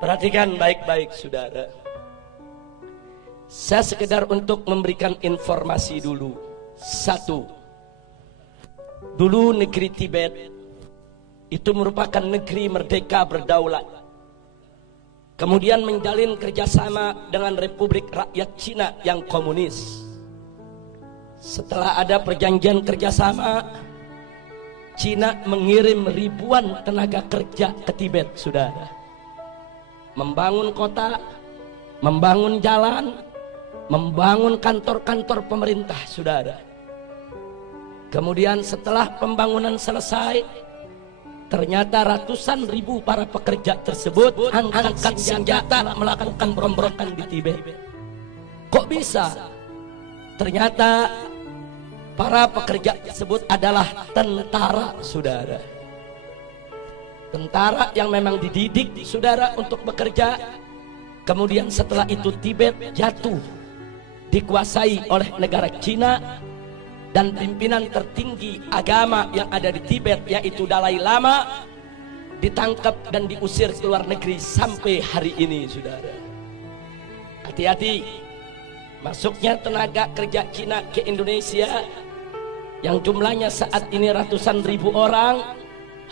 Perhatikan baik-baik saudara. Saya sekedar untuk memberikan informasi dulu. Satu, dulu negeri Tibet itu merupakan negeri merdeka berdaulat. Kemudian menjalin kerjasama dengan Republik Rakyat Cina yang komunis. Setelah ada perjanjian kerjasama, Cina mengirim ribuan tenaga kerja ke Tibet, saudara. Membangun kota, membangun jalan, membangun kantor-kantor pemerintah, saudara. Kemudian setelah pembangunan selesai, ternyata ratusan ribu para pekerja tersebut angkat senjata melakukan pemberontakan di Tibet. Kok bisa? Ternyata para pekerja tersebut adalah tentara, saudara. Tentara yang memang dididik, saudara, untuk bekerja. Kemudian setelah itu Tibet jatuh, dikuasai oleh negara Cina. Dan pimpinan tertinggi agama yang ada di Tibet, yaitu Dalai Lama, ditangkap dan diusir ke luar negeri sampai hari ini, saudara. Hati-hati, masuknya tenaga kerja Cina ke Indonesia yang jumlahnya saat ini ratusan ribu orang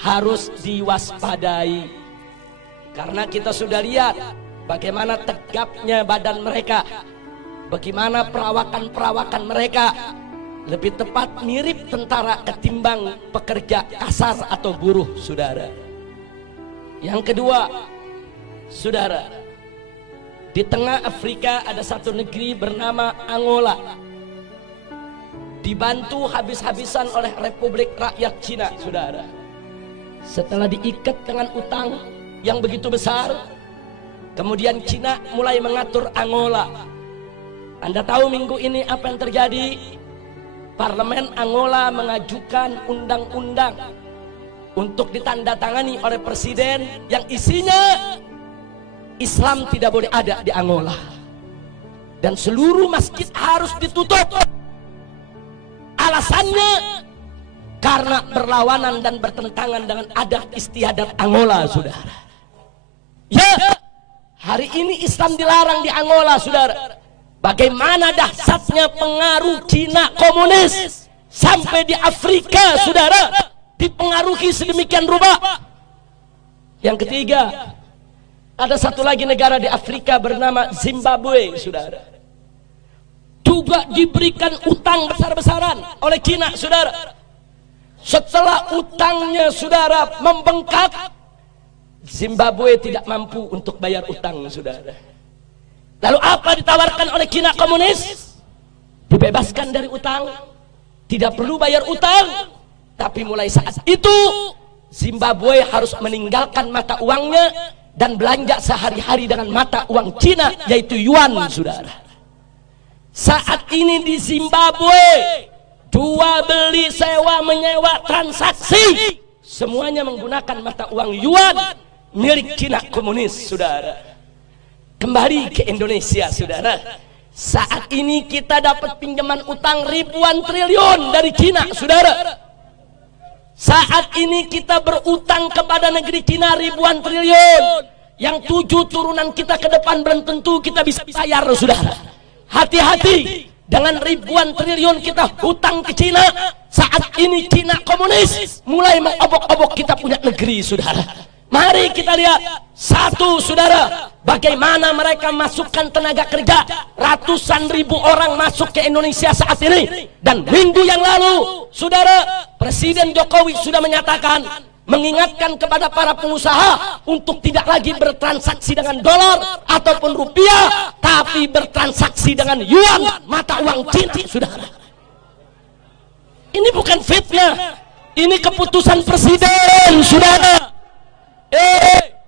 harus diwaspadai. Karena kita sudah lihat bagaimana tegapnya badan mereka, bagaimana perawakan mereka. Lebih tepat mirip tentara ketimbang pekerja kasar atau buruh, saudara. Yang kedua, saudara, di tengah Afrika ada satu negeri bernama Angola, dibantu habis-habisan oleh Republik Rakyat Cina, saudara. Setelah diikat dengan utang yang begitu besar, kemudian Cina mulai mengatur Angola. Anda tahu minggu ini apa yang terjadi? Parlemen Angola mengajukan undang-undang untuk ditandatangani oleh presiden yang isinya Islam tidak boleh ada di Angola dan seluruh masjid harus ditutup. Alasannya karena berlawanan dan bertentangan dengan adat istiadat Angola, saudara. Ya, hari ini Islam dilarang di Angola, saudara. Bagaimana dahsyatnya pengaruh Cina komunis sampai di Afrika, saudara, dipengaruhi sedemikian rupa. Yang ketiga, ada satu lagi negara di Afrika bernama Zimbabwe, saudara, juga diberikan utang besar-besaran oleh Cina, saudara. Setelah utangnya, saudara, membengkak, Zimbabwe tidak mampu untuk bayar utang, saudara. Lalu apa ditawarkan oleh Cina komunis? Dibebaskan dari utang, tidak perlu bayar utang. Tapi mulai saat itu Zimbabwe harus meninggalkan mata uangnya dan belanja sehari-hari dengan mata uang Cina, yaitu yuan, saudara. Saat ini di Zimbabwe, jual beli, sewa menyewa, transaksi semuanya menggunakan mata uang yuan milik Cina komunis, saudara. Kembali ke Indonesia, saudara. Saat ini kita dapat pinjaman utang ribuan triliun dari Cina, saudara. Saat ini kita berutang kepada negeri Cina ribuan triliun, yang 7 turunan kita ke depan belum tentu kita bisa bayar, saudara. Hati-hati dengan ribuan triliun kita hutang ke Cina. Saat ini Cina komunis mulai mengobok-obok kita punya negeri, saudara. Mari kita lihat satu, saudara, bagaimana mereka masukkan tenaga kerja. Ratusan ribu orang masuk ke Indonesia saat ini. Dan minggu yang lalu, saudara, Presiden Jokowi sudah menyatakan, mengingatkan kepada para pengusaha untuk tidak lagi bertransaksi dengan dolar ataupun rupiah, tapi bertransaksi dengan yuan, mata uang Cina, saudara. Ini bukan fitnah, ini keputusan presiden, saudara.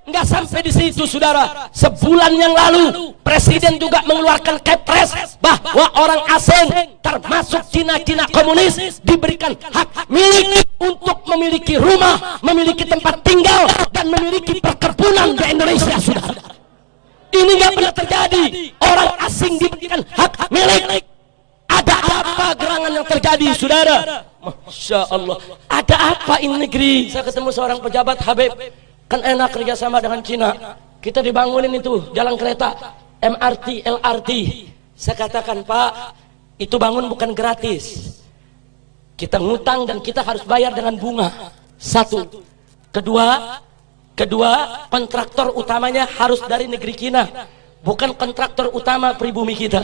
Enggak sampai di situ, saudara. Sebulan yang lalu presiden juga mengeluarkan kepres bahwa orang asing termasuk Cina komunis diberikan hak milik untuk memiliki rumah, memiliki tempat tinggal, dan memiliki perkebunan di Indonesia, saudara. Ini nggak pernah terjadi. Orang asing diberikan hak milik. Ada apa gerangan yang terjadi, saudara? Masya Allah. Ada apa ini negeri? Saya ketemu seorang pejabat, Habib, kan enak kerjasama dengan Cina. kita dibangunin itu jalan kereta, MRT, LRT. Saya katakan, Pak, itu bangun bukan gratis. Kita ngutang dan kita harus bayar dengan bunga. Satu. Kedua, kontraktor utamanya harus dari negeri Cina, bukan kontraktor utama pribumi kita.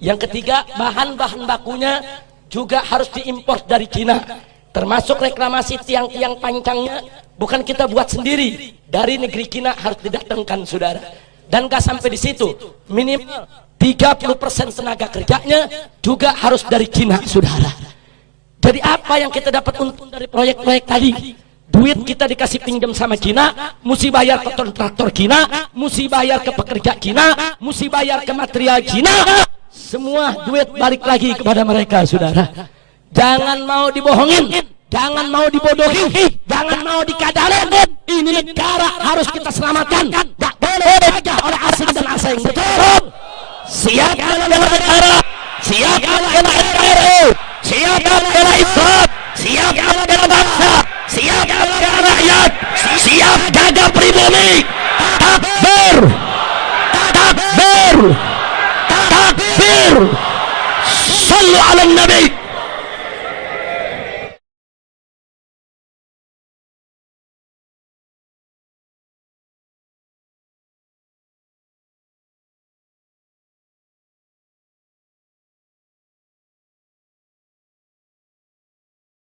Yang ketiga, bahan-bahan bakunya juga harus diimpor dari Cina, termasuk reklamasi tiang-tiang pancangnya bukan kita buat sendiri, dari negeri Cina harus didatangkan, saudara. Dan gak sampai di situ, minimal 30% tenaga kerjanya juga harus dari Cina, saudara. Jadi apa yang kita dapat untung dari proyek-proyek tadi? Duit kita dikasih pinjam sama Cina, mesti bayar ke kontraktor Cina, mesti bayar ke pekerja Cina, mesti bayar ke material Cina. Semua duit balik lagi kepada mereka, saudara. Jangan mau dibohongin, jangan mau dibodohi, jangan mau dikadalin. Ini negara harus kita selamatkan, gak boleh dijajah oleh asing dan asing. Betul? Siap bela negara, siap bela NKRI, siap bela Islam, siap bela bangsa, siap bela rakyat, siap jaga pribumi. Takbir, takbir, takbir. Sallu ala Nabi.